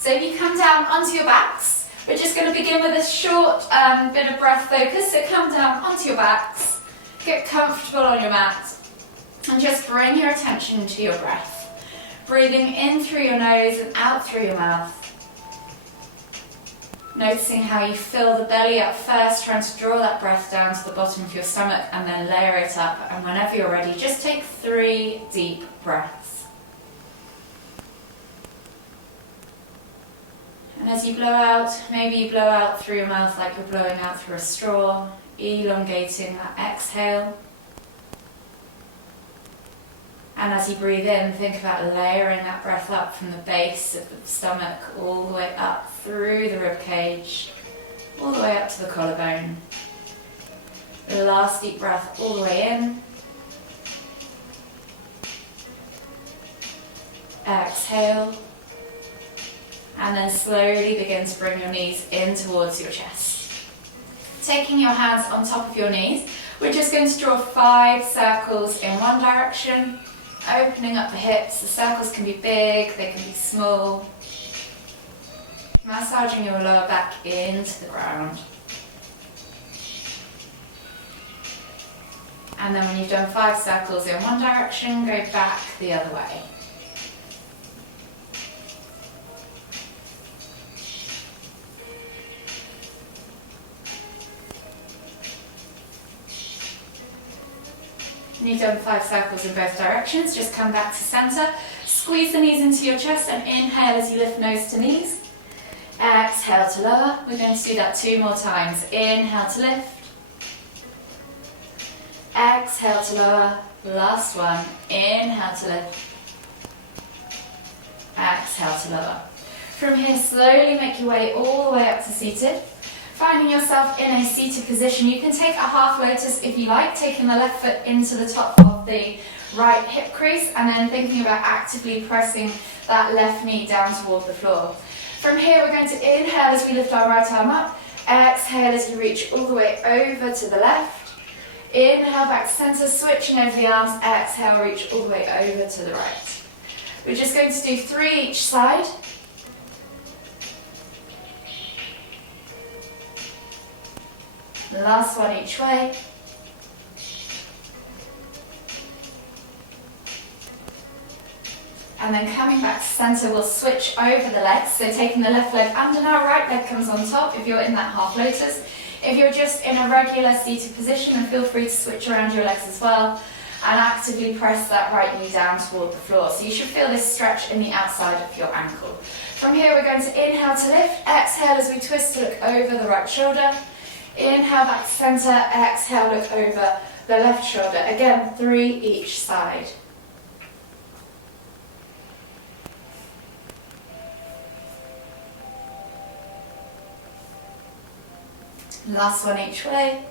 So if you come down onto your backs, we're just going to begin with a short bit of breath focus. So come down onto your backs, get comfortable on your mat, and just bring your attention to your breath. Breathing in through your nose and out through your mouth. Noticing how you fill the belly up first, trying to draw that breath down to the bottom of your stomach and then layer it up. And whenever you're ready, just take 3 deep breaths. And as you blow out, maybe you blow out through your mouth like you're blowing out through a straw, elongating that exhale. And as you breathe in, think about layering that breath up from the base of the stomach all the way up through the rib cage, all the way up to the collarbone. The last deep breath all the way in. Exhale. And then slowly begin to bring your knees in towards your chest. Taking your hands on top of your knees, we're just going to draw 5 circles in one direction. Opening up the hips, the circles can be big, they can be small. Massaging your lower back into the ground. And then when you've done 5 circles in one direction, go back the other way. When you've done 5 circles in both directions, just come back to center. Squeeze the knees into your chest and inhale as you lift nose to knees. Exhale to lower. We're going to do that 2 more times. Inhale to lift. Exhale to lower. Last one. Inhale to lift. Exhale to lower. From here, slowly make your way all the way up to seated. Finding yourself in a seated position, you can take a half lotus if you like, taking the left foot into the top of the right hip crease and then thinking about actively pressing that left knee down toward the floor. From here, we're going to inhale as we lift our right arm up, exhale as you reach all the way over to the left, inhale back to center, switching over the arms, exhale, reach all the way over to the right. We're just going to do 3 each side. Last one each way. And then coming back to center, we'll switch over the legs. So taking the left leg under now, right leg comes on top if you're in that half lotus. If you're just in a regular seated position, then feel free to switch around your legs as well and actively press that right knee down toward the floor. So you should feel this stretch in the outside of your ankle. From here, we're going to inhale to lift, exhale as we twist to look over the right shoulder. Inhale back to center, exhale, look over the left shoulder. Again, 3 each side. Last one each way.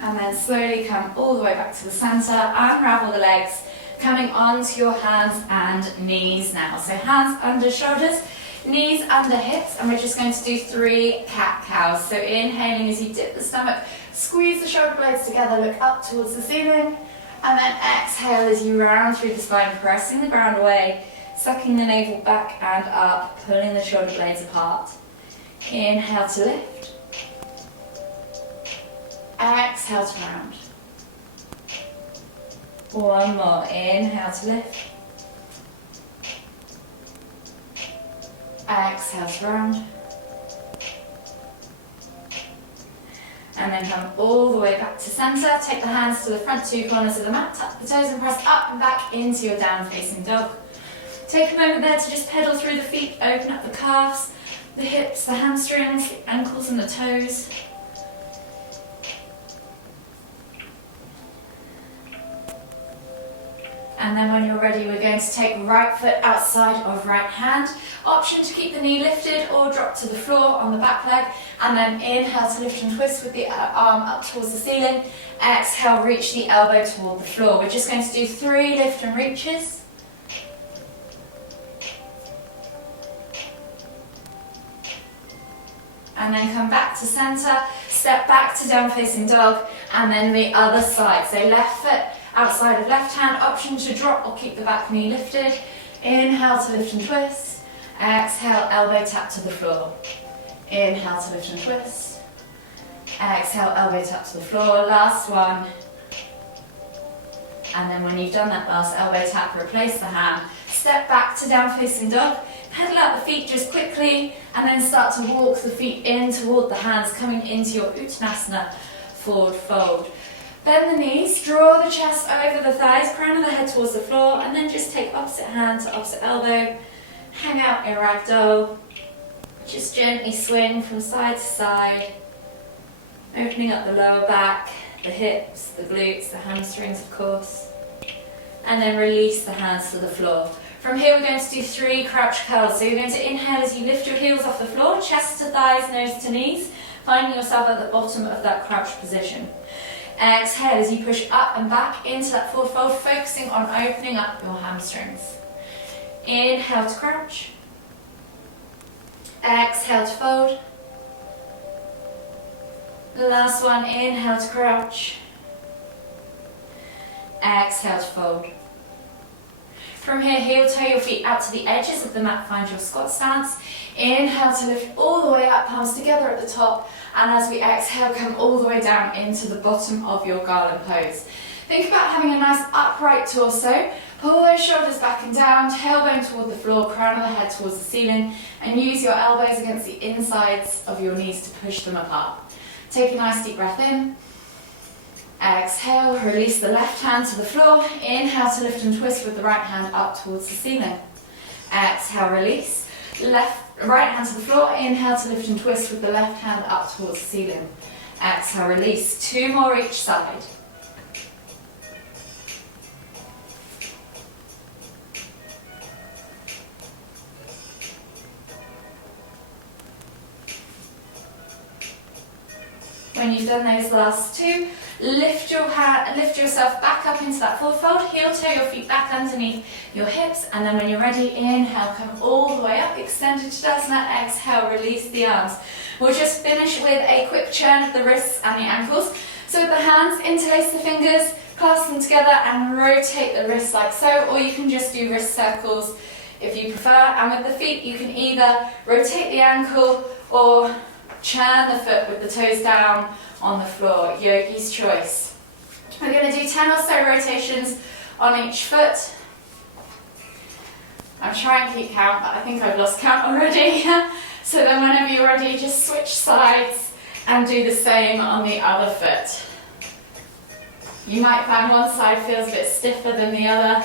And then slowly come all the way back to the center, unravel the legs, coming onto your hands and knees now. So hands under shoulders, knees under hips, and we're just going to do 3 cat-cows. So inhaling as you dip the stomach, squeeze the shoulder blades together, look up towards the ceiling, and then exhale as you round through the spine, pressing the ground away, sucking the navel back and up, pulling the shoulder blades apart. Inhale to lift. Exhale to round. One more. Inhale to lift. Exhale to round. And then come all the way back to center. Take the hands to the front 2 corners of the mat, tuck the toes and press up and back into your down facing dog. Take a moment there to just pedal through the feet, open up the calves, the hips, the hamstrings, the ankles and the toes. And then when you're ready, we're going to take right foot outside of right hand. Option to keep the knee lifted or drop to the floor on the back leg. And then inhale to lift and twist with the arm up towards the ceiling. Exhale, reach the elbow toward the floor. We're just going to do 3 lift and reaches. And then come back to center, step back to down facing dog, and then the other side. So left foot outside of left hand. Option to drop or keep the back knee lifted. Inhale to lift and twist. Exhale, elbow tap to the floor. Inhale to lift and twist. Exhale, elbow tap to the floor. Last one. And then when you've done that last elbow tap, replace the hand. Step back to down facing dog. Pedal out the feet just quickly and then start to walk the feet in toward the hands, coming into your Uttanasana forward fold. Bend the knees, draw the chest over the thighs, crown of the head towards the floor, and then just take opposite hand to opposite elbow. Hang out in ragdoll. Just gently swing from side to side, opening up the lower back, the hips, the glutes, the hamstrings of course. And then release the hands to the floor. From here we're going to do 3 crouch curls. So you're going to inhale as you lift your heels off the floor, chest to thighs, nose to knees, finding yourself at the bottom of that crouch position. Exhale as you push up and back into that forward fold, focusing on opening up your hamstrings. Inhale to crouch. Exhale to fold. The last one, inhale to crouch. Exhale to fold. From here, heel toe your feet out to the edges of the mat, find your squat stance. Inhale to lift all the way up, palms together at the top. And as we exhale, come all the way down into the bottom of your garland pose. Think about having a nice upright torso. Pull those shoulders back and down, tailbone toward the floor, crown of the head towards the ceiling, and use your elbows against the insides of your knees to push them apart. Take a nice deep breath in. Exhale, release the left hand to the floor. Inhale to lift and twist with the right hand up towards the ceiling. Exhale, release. Right hand to the floor. Inhale to lift and twist with the left hand up towards the ceiling. Exhale, release. 2 more each side. When you've done those last 2, lift yourself back up into that forward fold, heel toe your feet back underneath your hips, and then when you're ready, inhale, come all the way up, extended Tadasana, exhale, release the arms. We'll just finish with a quick churn of the wrists and the ankles. So with the hands, interlace the fingers, clasp them together and rotate the wrists like so, or you can just do wrist circles if you prefer. And with the feet, you can either rotate the ankle or churn the foot with the toes down on the floor, yogi's choice. We're going to do 10 or so rotations on each foot. I'm trying to keep count, but I think I've lost count already. So then whenever you're ready, just switch sides and do the same on the other foot. You might find one side feels a bit stiffer than the other.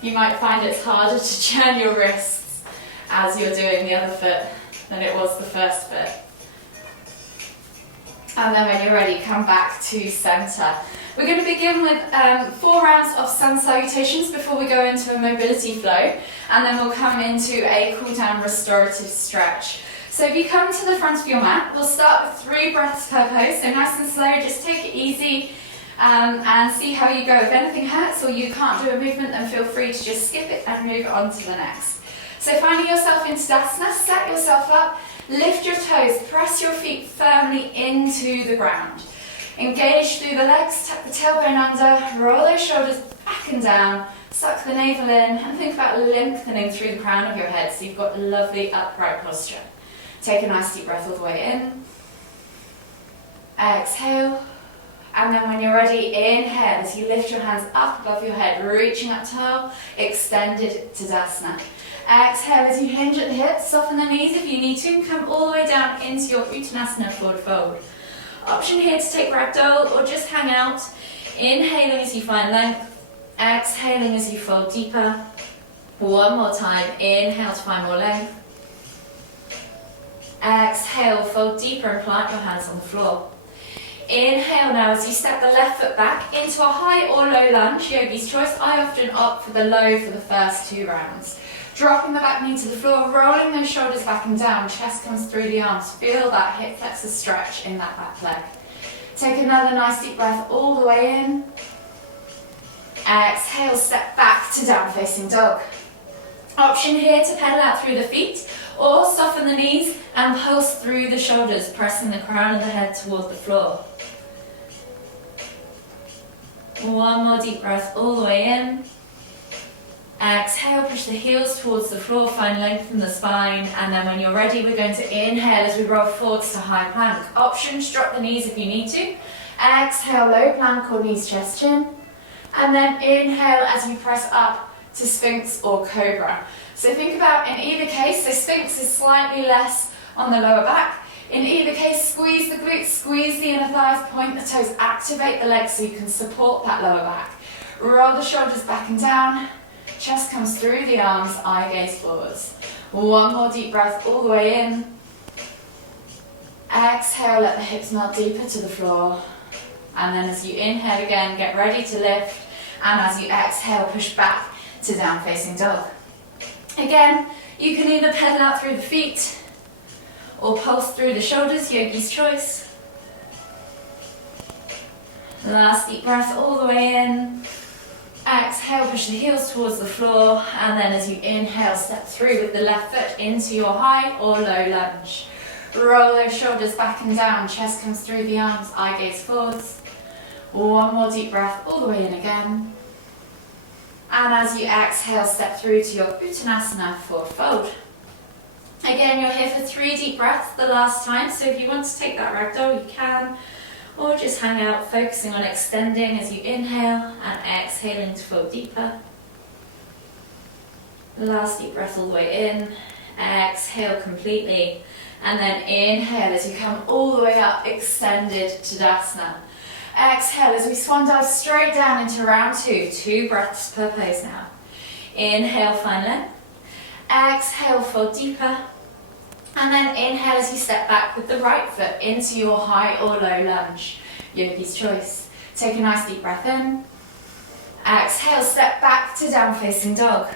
You might find it's harder to churn your wrists as you're doing the other foot than it was the first foot. And then when you're ready, come back to centre. We're going to begin with 4 rounds of sun salutations before we go into a mobility flow, and then we'll come into a cool down restorative stretch. So if you come to the front of your mat, we'll start with 3 breaths per pose, so nice and slow, just take it easy and see how you go. If anything hurts or you can't do a movement, then feel free to just skip it and move on to the next. So finding yourself in Tadasana, set yourself up. Lift your toes, press your feet firmly into the ground. Engage through the legs, tuck the tailbone under, roll those shoulders back and down, suck the navel in, and think about lengthening through the crown of your head so you've got a lovely upright posture. Take a nice deep breath all the way in. Exhale. And then when you're ready, inhale as you lift your hands up above your head, reaching up tall, extended Tadasana. Exhale as you hinge at the hips, soften the knees if you need to, and come all the way down into your Uttanasana forward fold. Option here to take ragdoll or just hang out. Inhaling as you find length, exhaling as you fold deeper. One more time, inhale to find more length. Exhale, fold deeper and plant your hands on the floor. Inhale now as you step the left foot back into a high or low lunge, yogi's choice. I often opt for the low for the first 2 rounds. Dropping the back knee to the floor, rolling those shoulders back and down, chest comes through the arms. Feel that hip flexor stretch in that back leg. Take another nice deep breath all the way in. Exhale, step back to down facing dog. Option here to pedal out through the feet or soften the knees and pulse through the shoulders, pressing the crown of the head towards the floor. One more deep breath all the way in. Exhale, push the heels towards the floor, find length in the spine, and then when you're ready, we're going to inhale as we roll forwards to high plank. Options, drop the knees if you need to. Exhale, low plank or knees, chest, chin. And then inhale as you press up to Sphinx or Cobra. So think about in either case, so Sphinx is slightly less on the lower back. In either case, squeeze the glutes, squeeze the inner thighs, point the toes, activate the legs so you can support that lower back. Roll the shoulders back and down. Chest comes through the arms, eye gaze forwards. One more deep breath all the way in. Exhale, let the hips melt deeper to the floor. And then as you inhale again, get ready to lift. And as you exhale, push back to down facing dog. Again, you can either pedal out through the feet or pulse through the shoulders, yogi's choice. Last deep breath all the way in. Exhale, push the heels towards the floor, and then as you inhale, step through with the left foot into your high or low lunge. Roll those shoulders back and down, chest comes through the arms, eye gaze forwards. One more deep breath all the way in again. And as you exhale, step through to your Uttanasana forward fold. Again, you're here for 3 deep breaths the last time, so if you want to take that ragdoll, you can. Or just hang out, focusing on extending as you inhale and exhaling to fold deeper. Last deep breath all the way in. Exhale completely. And then inhale as you come all the way up, extended Tadasana. Exhale as we swan dive straight down into round 2. 2 breaths per pose now. Inhale, find length. Exhale, fold deeper. And then inhale as you step back with the right foot into your high or low lunge. Yogi's choice. Take a nice deep breath in. Exhale, step back to down facing dog.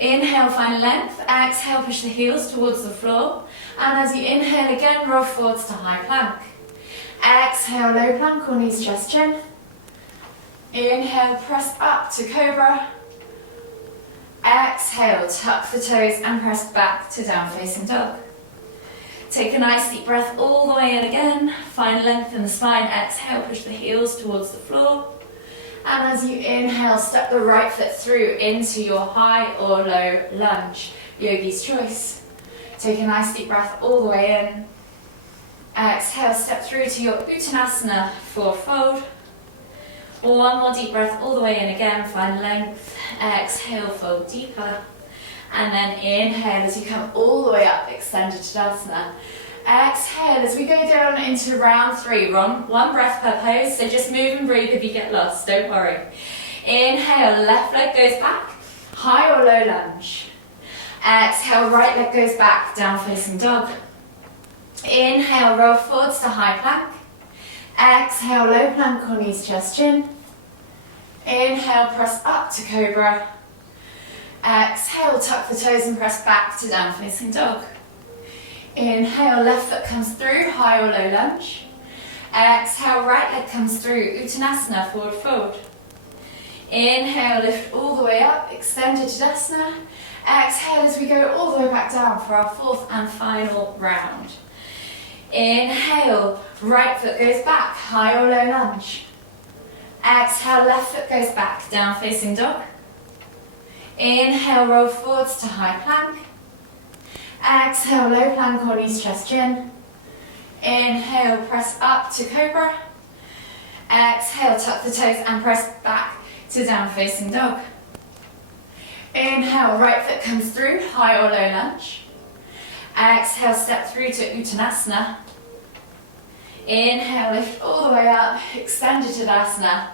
Inhale, find length. Exhale, push the heels towards the floor. And as you inhale again, roll forwards to high plank. Exhale, low plank or knees, chest, chin. Inhale, press up to Cobra. Exhale, tuck the toes and press back to down facing dog. Take a nice deep breath all the way in again. Find length in the spine. Exhale, push the heels towards the floor. And as you inhale, step the right foot through into your high or low lunge. Yogi's choice. Take a nice deep breath all the way in. Exhale, step through to your Uttanasana forward fold. One more deep breath all the way in again, find length. Exhale, fold deeper. And then inhale as you come all the way up, extended Tadasana. Exhale as we go down into round 3. One breath per pose, so just move and breathe if you get lost, don't worry. Inhale, left leg goes back, high or low lunge. Exhale, right leg goes back, down facing dog. Inhale, roll forwards to high plank. Exhale, low plank or knees, chest, chin. Inhale, press up to Cobra. Exhale, tuck the toes and press back to down facing dog. Inhale, left foot comes through, high or low lunge. Exhale, right leg comes through, Uttanasana, forward fold. Inhale, lift all the way up, extended Tadasana. Exhale as we go all the way back down for our 4th and final round. Inhale, right foot goes back, high or low lunge. Exhale, left foot goes back, down facing dog. Inhale, roll forwards to high plank. Exhale, low plank or knees, chest, chin. Inhale, press up to Cobra. Exhale, tuck the toes and press back to down facing dog. Inhale, right foot comes through, high or low lunge. Exhale, step through to Uttanasana. Inhale, lift all the way up, extended Tadasana.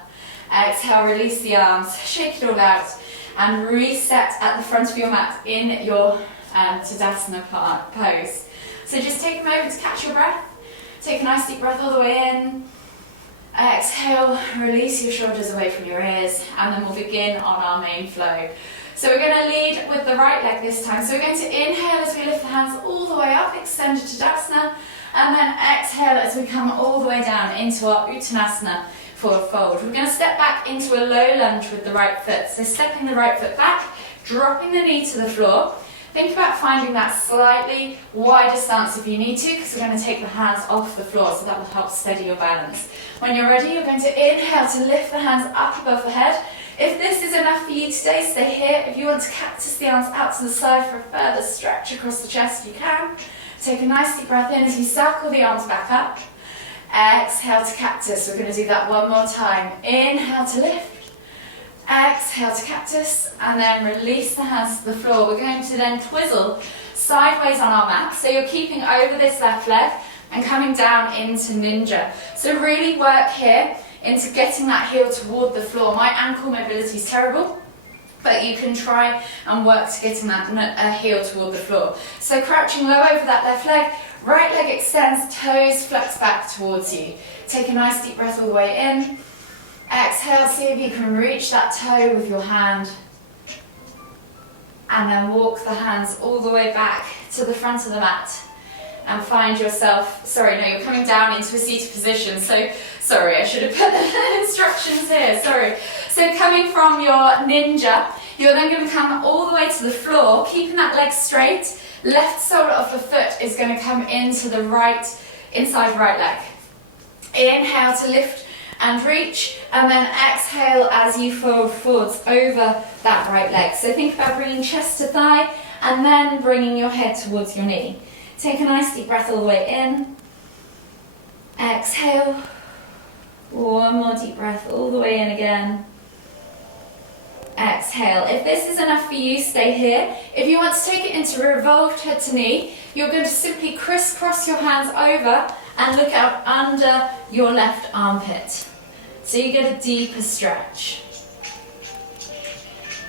Exhale, release the arms, shake it all out, and reset at the front of your mat in your Tadasana pose. So just take a moment to catch your breath. Take a nice deep breath all the way in. Exhale, release your shoulders away from your ears, and then we'll begin on our main flow. So we're going to lead with the right leg this time. So we're going to inhale as we lift the hands all the way up, extended Tadasana, and then exhale as we come all the way down into our Uttanasana forward fold. We're going to step back into a low lunge with the right foot. So stepping the right foot back, dropping the knee to the floor, Think about finding that slightly wider stance if you need to, because we're going to take the hands off the floor, so that will help steady your balance. When you're ready, you're going to inhale to lift the hands up above the head. If this is enough for you today, stay here. If you want to cactus the arms out to the side for a further stretch across the chest, you can. Take a nice deep breath in as you circle the arms back up. Exhale to cactus. We're going to do that one more time. Inhale to lift. Exhale to cactus, and then release the hands to the floor. We're going to then twizzle sideways on our mat. So you're keeping over this left leg and coming down into ninja. So really work here into getting that heel toward the floor. My ankle mobility is terrible, but you can try and work to getting that heel toward the floor. So crouching low over that left leg, right leg extends, toes flex back towards you. Take a nice deep breath all the way in. Exhale, see if you can reach that toe with your hand. And then walk the hands all the way back to the front of the mat. And find yourself, you're coming down into a seated position. So, sorry, I should have put the instructions here, sorry. So coming from your ninja, you're then going to come all the way to the floor, keeping that leg straight. Left sole of the foot is going to come into the inside right leg. Inhale to lift and reach, and then exhale as you fold forwards over that right leg. So think about bringing chest to thigh and then bringing your head towards your knee. Take a nice deep breath all the way in. Exhale. One more deep breath all the way in again. Exhale. If this is enough for you, stay here. If you want to take it into revolved head to knee, you're going to simply crisscross your hands over and look out under your left armpit. So you get a deeper stretch.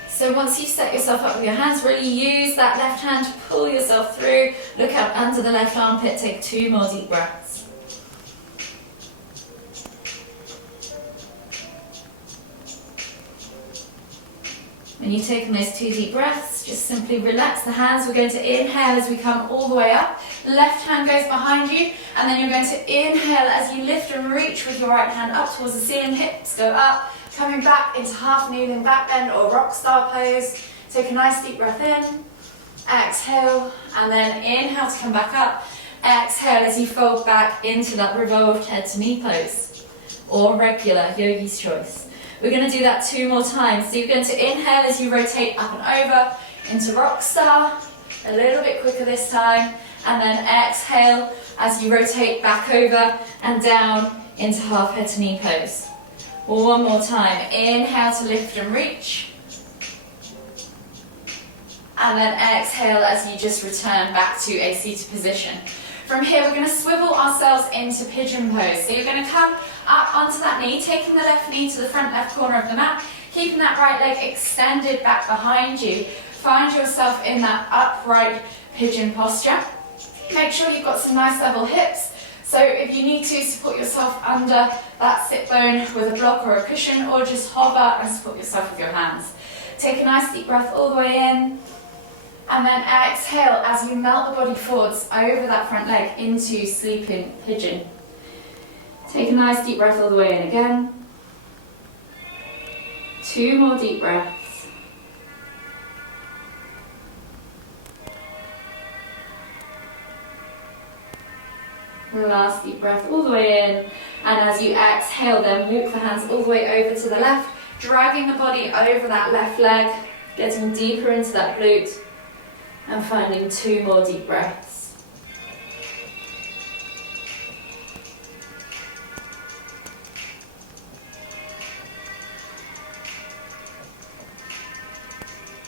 So once you've set yourself up with your hands, really use that left hand to pull yourself through. Look out under the left armpit. Take 2 more deep breaths. When you've taken those 2 deep breaths, just simply relax the hands. We're going to inhale as we come all the way up. Left hand goes behind you, and then you're going to inhale as you lift and reach with your right hand up towards the ceiling. Hips go up, coming back into half kneeling back bend or rock star pose. Take a nice deep breath in. Exhale, and then inhale to come back up. Exhale as you fold back into that revolved head to knee pose, or regular yogi's choice. We're going to do that 2 more times. So you're going to inhale as you rotate up and over into rock star, a little bit quicker this time, and then exhale as you rotate back over and down into half head to knee pose. One more time. Inhale to lift and reach, and then exhale as you just return back to a seated position. From here, we're going to swivel ourselves into pigeon pose. So you're going to come up onto that knee, taking the left knee to the front left corner of the mat, keeping that right leg extended back behind you. Find yourself in that upright pigeon posture. Make sure you've got some nice level hips. So if you need to, support yourself under that sit bone with a block or a cushion, or just hover and support yourself with your hands. Take a nice deep breath all the way in. And then exhale as you melt the body forwards over that front leg into sleeping pigeon. Take a nice deep breath all the way in again. 2 more deep breaths. Last deep breath all the way in. And as you exhale, then walk the hands all the way over to the left, dragging the body over that left leg, getting deeper into that glute. And finding 2 more deep breaths.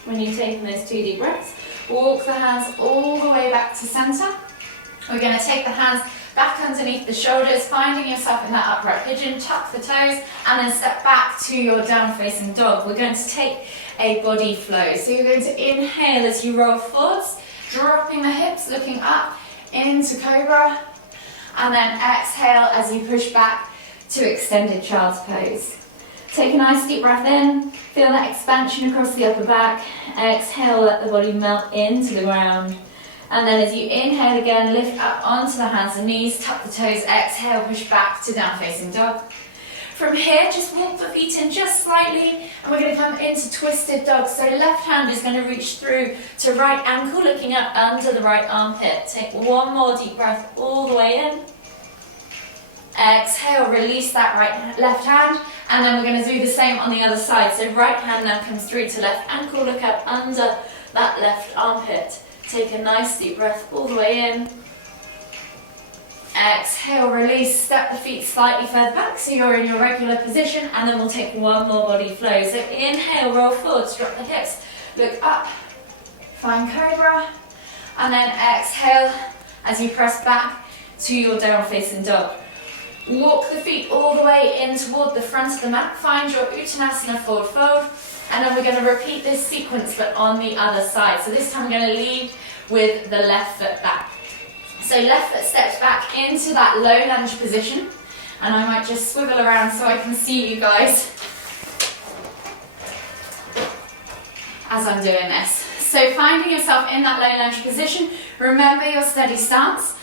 When you've taken those 2 deep breaths, walk the hands all the way back to center. We're going to take the hands back underneath the shoulders, finding yourself in that upright pigeon, tuck the toes, and then step back to your down facing dog. We're going to take a body flow. So you're going to inhale as you roll forwards, dropping the hips, looking up into cobra, and then exhale as you push back to extended child's pose. Take a nice deep breath in, feel that expansion across the upper back. Exhale, let the body melt into the ground. And then as you inhale again, lift up onto the hands and knees, tuck the toes, exhale, push back to down facing dog. From here, just walk the feet in just slightly, and we're going to come into twisted dog. So left hand is going to reach through to right ankle, looking up under the right armpit. Take one more deep breath all the way in. Exhale, release that left hand, and then we're going to do the same on the other side. So right hand now comes through to left ankle, look up under that left armpit. Take a nice deep breath all the way in. Exhale, release, step the feet slightly further back so you're in your regular position, and then we'll take one more body flow. So inhale, roll forwards, drop the hips, look up, find cobra, and then exhale as you press back to your down facing dog. Walk the feet all the way in toward the front of the mat, find your Uttanasana forward fold, and then we're going to repeat this sequence but on the other side. So this time we're going to lead with the left foot back. So left foot steps back into that low lunge position, and I might just swivel around so I can see you guys as I'm doing this. So finding yourself in that low lunge position, remember your steady stance.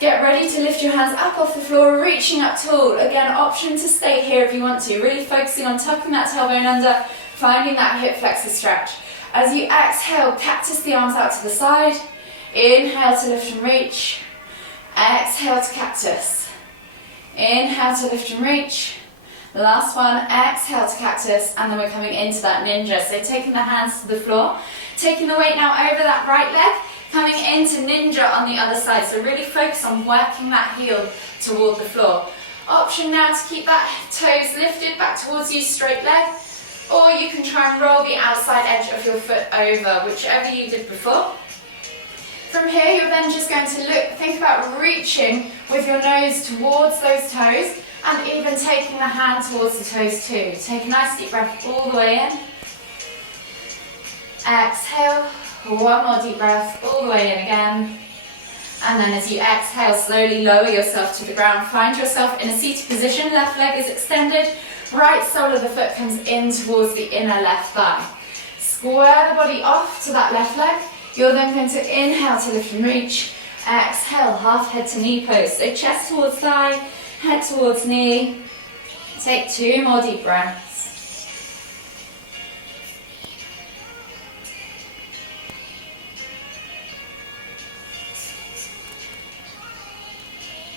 Get ready to lift your hands up off the floor, reaching up tall. Again, option to stay here if you want to, really focusing on tucking that tailbone under, finding that hip flexor stretch. As you exhale, cactus the arms out to the side. Inhale to lift and reach. Exhale to cactus. Inhale to lift and reach. Last one, exhale to cactus, and then we're coming into that ninja. So taking the hands to the floor, taking the weight now over that right leg, coming into ninja on the other side. So really focus on working that heel toward the floor. Option now to keep that toes lifted back towards you, straight leg, or you can try and roll the outside edge of your foot over, whichever you did before. From here, you're then just going to think about reaching with your nose towards those toes, and even taking the hand towards the toes too. Take a nice deep breath all the way in. Exhale, one more deep breath all the way in again. And then as you exhale, slowly lower yourself to the ground. Find yourself in a seated position, left leg is extended, right sole of the foot comes in towards the inner left thigh. Square the body off to that left leg. You're then going to inhale to lift and reach. Exhale, half head to knee pose. So chest towards thigh, head towards knee. Take 2 more deep breaths.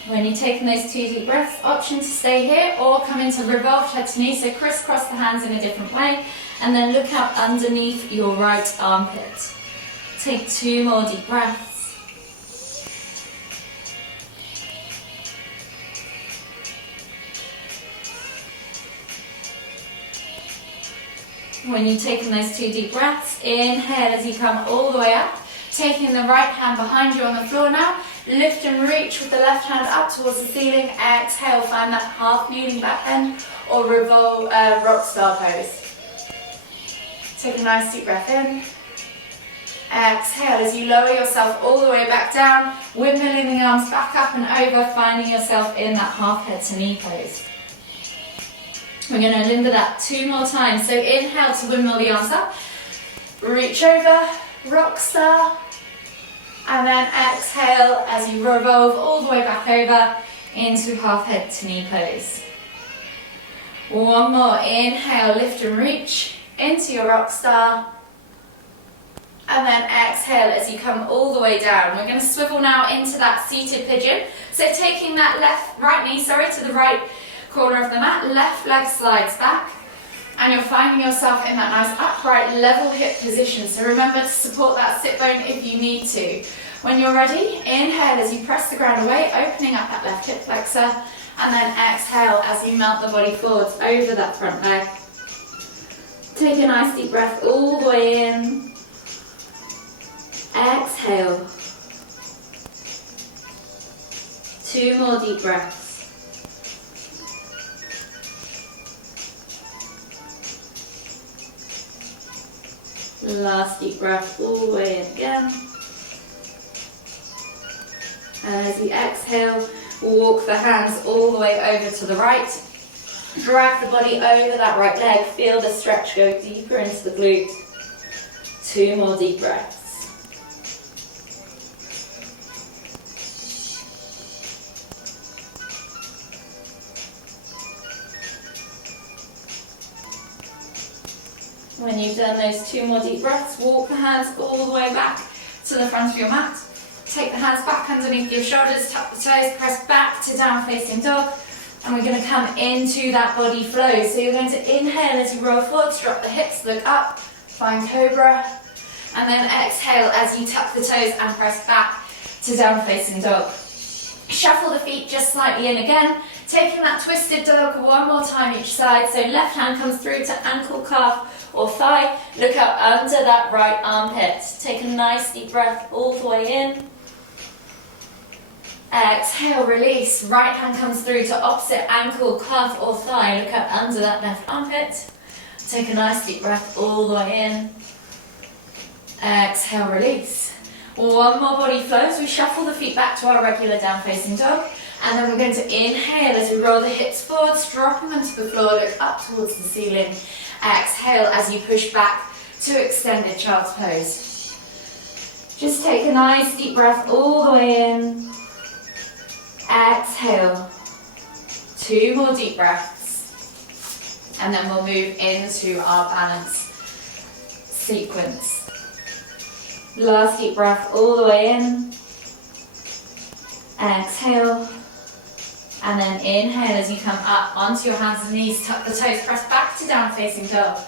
When you're taking those 2 deep breaths, option to stay here or come into revolved head to knee. So crisscross the hands in a different way, and then look up underneath your right armpit. Take 2 more deep breaths. When you've taken those 2 deep breaths, inhale as you come all the way up, taking the right hand behind you on the floor now, lift and reach with the left hand up towards the ceiling. Exhale, find that half kneeling back bend or revolve rock star pose. Take a nice deep breath in. Exhale as you lower yourself all the way back down, windmilling the arms back up and over, finding yourself in that half head to knee pose. We're going to limber that 2 more times. So inhale to windmill the arms up, reach over, rock star, and then exhale as you revolve all the way back over into half head to knee pose. 1 more, inhale, lift and reach into your rock star. And then exhale as you come all the way down. We're going to swivel now into that seated pigeon. So taking that right knee to the right corner of the mat, left leg slides back, and you're finding yourself in that nice upright level hip position. So remember to support that sit bone if you need to. When you're ready, inhale as you press the ground away, opening up that left hip flexor, and then exhale as you melt the body forwards over that front leg. Take a nice deep breath all the way in. Exhale. 2 more deep breaths. Last deep breath all the way in again. And as you exhale, walk the hands all the way over to the right. Drag the body over that right leg. Feel the stretch go deeper into the glute. 2 more deep breaths. When you've done those 2 more deep breaths, walk the hands all the way back to the front of your mat. Take the hands back underneath your shoulders, tuck the toes, press back to down facing dog. And we're going to come into that body flow. So you're going to inhale as you roll forwards, drop the hips, look up, find cobra. And then exhale as you tuck the toes and press back to down facing dog. Shuffle the feet just slightly in again, taking that twisted dog one more time each side. So left hand comes through to ankle, calf or thigh. Look up under that right armpit. Take a nice deep breath all the way in. Exhale, release. Right hand comes through to opposite ankle, calf or thigh. Look up under that left armpit. Take a nice deep breath all the way in. Exhale, release. One more body flow as we shuffle the feet back to our regular down facing dog. And then we're going to inhale as we roll the hips forwards, dropping them to the floor, look up towards the ceiling. Exhale as you push back to extended child's pose. Just take a nice deep breath all the way in. Exhale. 2 more deep breaths. And then we'll move into our balance sequence. Last deep breath all the way in. Exhale. And then inhale as you come up onto your hands and knees, tuck the toes, press back to down facing dog.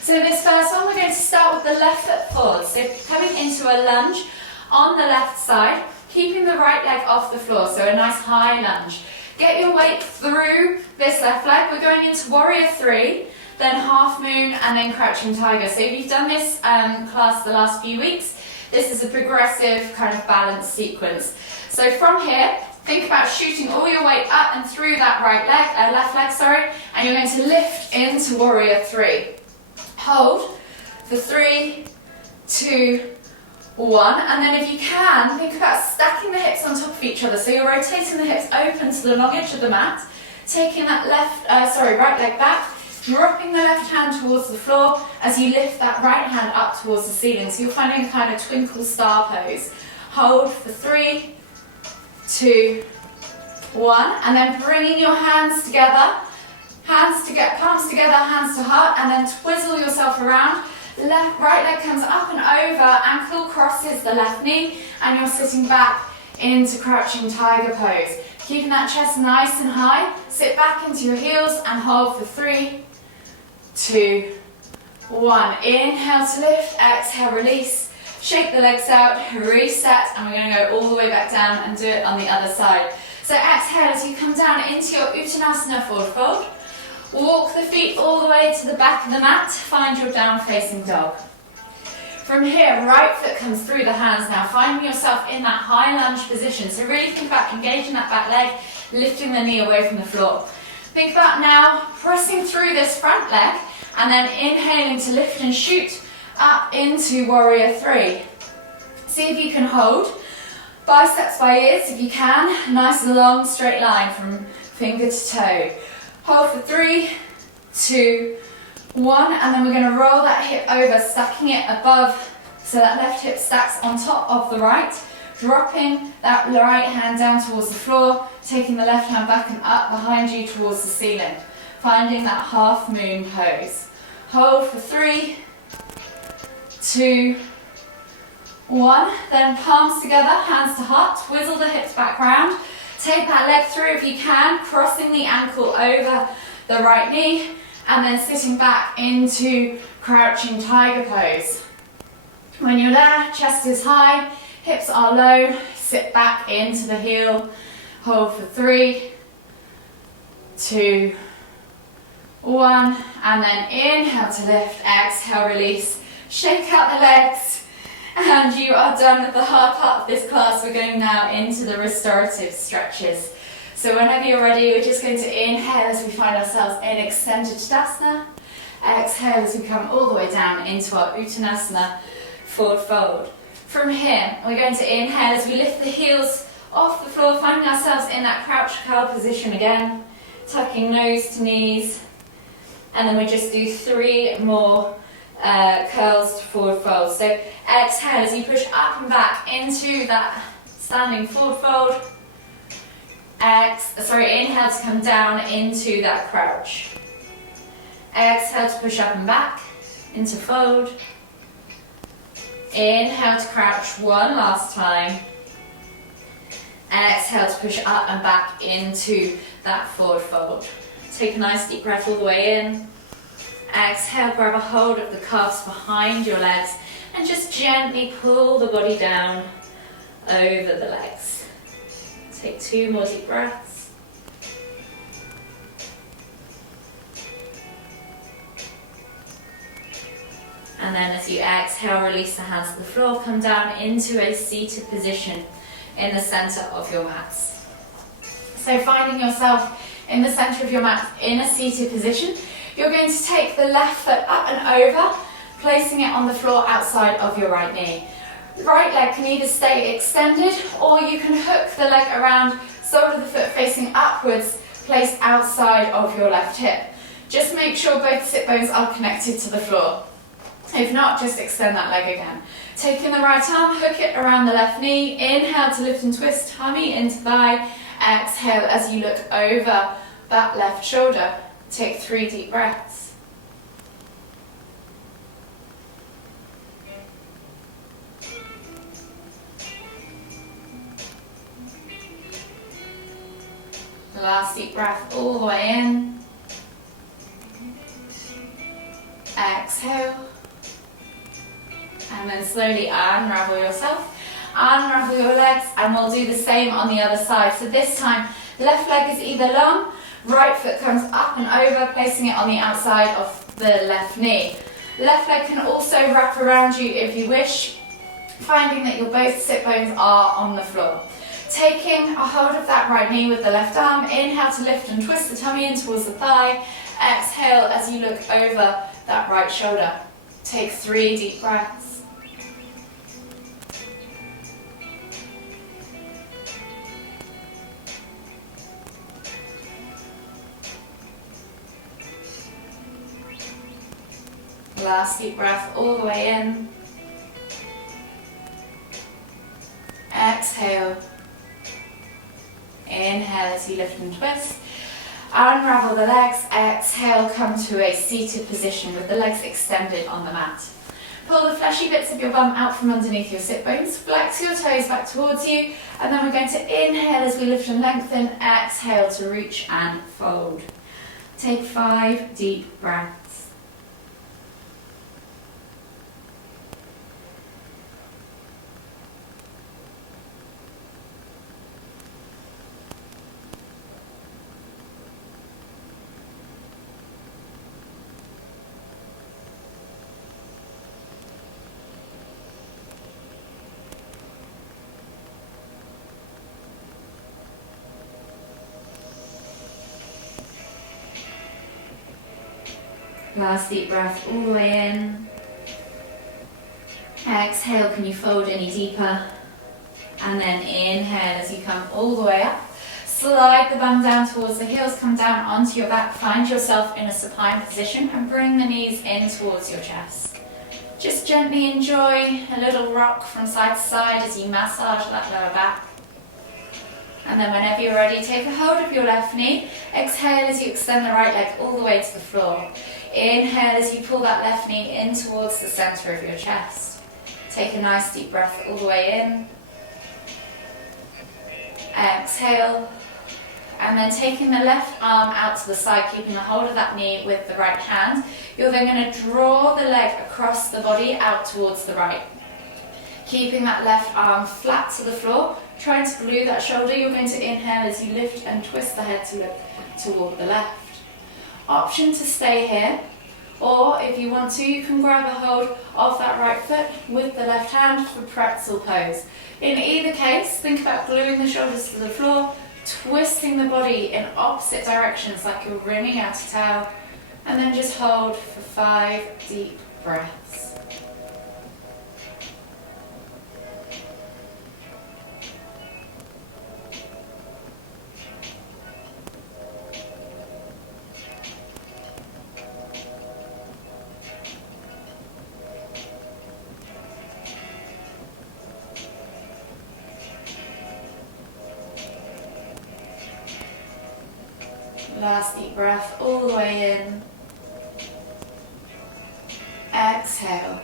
So this first one, we're going to start with the left foot forward. So coming into a lunge on the left side, keeping the right leg off the floor, so a nice high lunge. Get your weight through this left leg. We're going into warrior 3, then half moon, and then crouching tiger. So if you've done this class the last few weeks, this is a progressive kind of balance sequence. So from here, think about shooting all your weight up and through that left leg, and you're going to lift into warrior 3. Hold for 3, 2, 1, and then if you can, think about stacking the hips on top of each other. So you're rotating the hips open to the long edge of the mat, taking that right leg back, dropping the left hand towards the floor as you lift that right hand up towards the ceiling. So you're finding a kind of twinkle star pose. Hold for 3, 2, 1, and then bringing your hands together, palms together, hands to heart, and then twizzle yourself around. Right leg comes up and over, ankle crosses the left knee, and you're sitting back into crouching tiger pose. Keeping that chest nice and high, sit back into your heels and hold for 3, 2, 1. Inhale to lift, exhale, release. Shake the legs out, reset, and we're going to go all the way back down and do it on the other side. So exhale as you come down into your Uttanasana forward fold. Walk the feet all the way to the back of the mat, find your down facing dog. From here, right foot comes through the hands now, finding yourself in that high lunge position. So really think about engaging that back leg, lifting the knee away from the floor. Think about now pressing through this front leg and then inhaling to lift and shoot up into warrior 3. See if you can hold. Biceps by ears if you can. Nice long straight line from finger to toe. Hold for 3, 2, 1, and then we're going to roll that hip over, stacking it above, so that left hip stacks on top of the right, dropping that right hand down towards the floor, taking the left hand back and up behind you towards the ceiling, finding that half moon pose. Hold for 3, 2, 1, then palms together, hands to heart, twizzle the hips back round. Take that leg through if you can, crossing the ankle over the right knee, and then sitting back into crouching tiger pose. When you're there, chest is high, hips are low, sit back into the heel, hold for 3, 2, 1, and then inhale to lift, exhale, release, shake out the legs. And you are done with the hard part of this class. We're going now into the restorative stretches. So whenever you're ready, we're just going to inhale as we find ourselves in extended Tadasana. Exhale as we come all the way down into our Uttanasana forward fold. From here, we're going to inhale as we lift the heels off the floor, finding ourselves in that crouch curl position again, tucking nose to knees. And then we just do 3 more curls to forward fold. So exhale as you push up and back into that standing forward fold. Inhale to come down into that crouch. Exhale to push up and back into fold. Inhale to crouch one last time. Exhale to push up and back into that forward fold. Take a nice deep breath all the way in. Exhale, grab a hold of the calves behind your legs and just gently pull the body down over the legs. Take 2 more deep breaths. And then as you exhale, release the hands to the floor, come down into a seated position in the center of your mats. So finding yourself in the center of your mat in a seated position, you're going to take the left foot up and over, placing it on the floor outside of your right knee. The right leg can either stay extended or you can hook the leg around, sole of the foot facing upwards, placed outside of your left hip. Just make sure both sit bones are connected to the floor. If not, just extend that leg again. Taking the right arm, hook it around the left knee. Inhale to lift and twist, tummy into thigh. Exhale as you look over that left shoulder. Take 3 deep breaths. Last deep breath all the way in. Exhale. And then slowly unravel yourself. Unravel your legs, and we'll do the same on the other side. So this time, left leg is either long, right foot comes up and over, placing it on the outside of the left knee. Left leg can also wrap around you if you wish, finding that your both sit bones are on the floor. Taking a hold of that right knee with the left arm, inhale to lift and twist the tummy in towards the thigh. Exhale as you look over that right shoulder. Take 3 deep breaths. Last deep breath all the way in. Exhale. Inhale as you lift and twist. Unravel the legs. Exhale, come to a seated position with the legs extended on the mat. Pull the fleshy bits of your bum out from underneath your sit bones. Flex your toes back towards you. And then we're going to inhale as we lift and lengthen. Exhale to reach and fold. Take 5 deep breaths. Last deep breath all the way in. Exhale, can you fold any deeper? And then inhale as you come all the way up. Slide the bum down towards the heels, come down onto your back, find yourself in a supine position and bring the knees in towards your chest. Just gently enjoy a little rock from side to side as you massage that lower back. And then whenever you're ready, take a hold of your left knee. Exhale as you extend the right leg all the way to the floor. Inhale as you pull that left knee in towards the center of your chest. Take a nice deep breath all the way in. Exhale. And then taking the left arm out to the side, keeping the hold of that knee with the right hand. You're then going to draw the leg across the body out towards the right. Keeping that left arm flat to the floor, trying to glue that shoulder. You're going to inhale as you lift and twist the head to look toward the left. Option to stay here, or if you want to, you can grab a hold of that right foot with the left hand for pretzel pose. In either case, think about gluing the shoulders to the floor, twisting the body in opposite directions like you're wringing out a towel, and then just hold for 5 deep breaths. Last deep breath all the way in. exhale.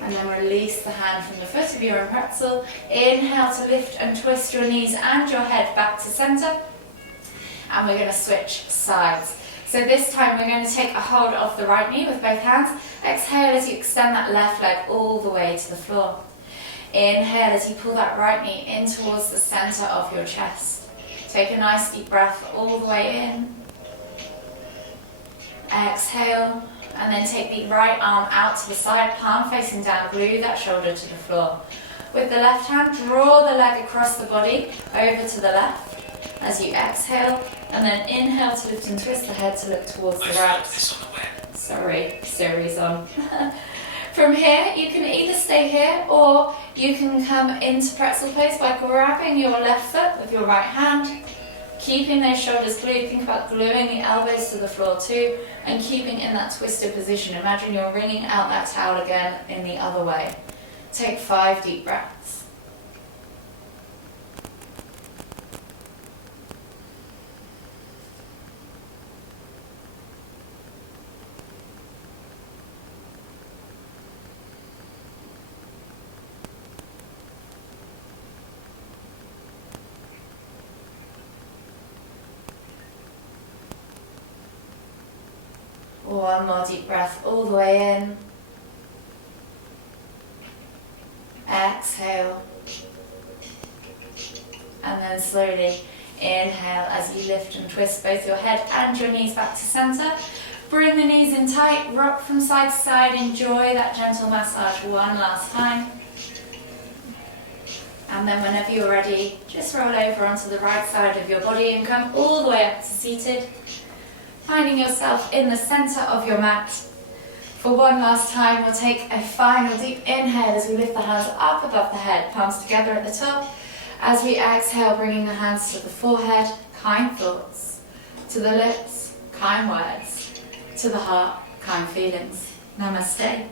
And then release the hand from the foot if you're in pretzel. Inhale to lift and twist your knees and your head back to center. And we're going to switch sides. So this time we're going to take a hold of the right knee with both hands. Exhale as you extend that left leg all the way to the floor. Inhale as you pull that right knee in towards the center of your chest. Take a nice deep breath all the way in. Exhale. And then take the right arm out to the side, palm facing down, glue that shoulder to the floor. With the left hand, draw the leg across the body, over to the left as you exhale, and then inhale to lift and twist the head to look towards the right. Sorry, Siri's on. From here, you can either stay here or you can come into pretzel pose by grabbing your left foot with your right hand, keeping those shoulders glued. Think about gluing the elbows to the floor too, and keeping in that twisted position. Imagine you're wringing out that towel again in the other way. Take 5 deep breaths. One more deep breath all the way in. Exhale. And then slowly inhale as you lift and twist both your head and your knees back to center. Bring the knees in tight, rock from side to side. Enjoy that gentle massage one last time. And then whenever you're ready, just roll over onto the right side of your body and come all the way up to seated. Finding yourself in the center of your mat. For one last time, we'll take a final deep inhale as we lift the hands up above the head, palms together at the top. As we exhale, bringing the hands to the forehead, kind thoughts. To the lips, kind words. To the heart, kind feelings. Namaste.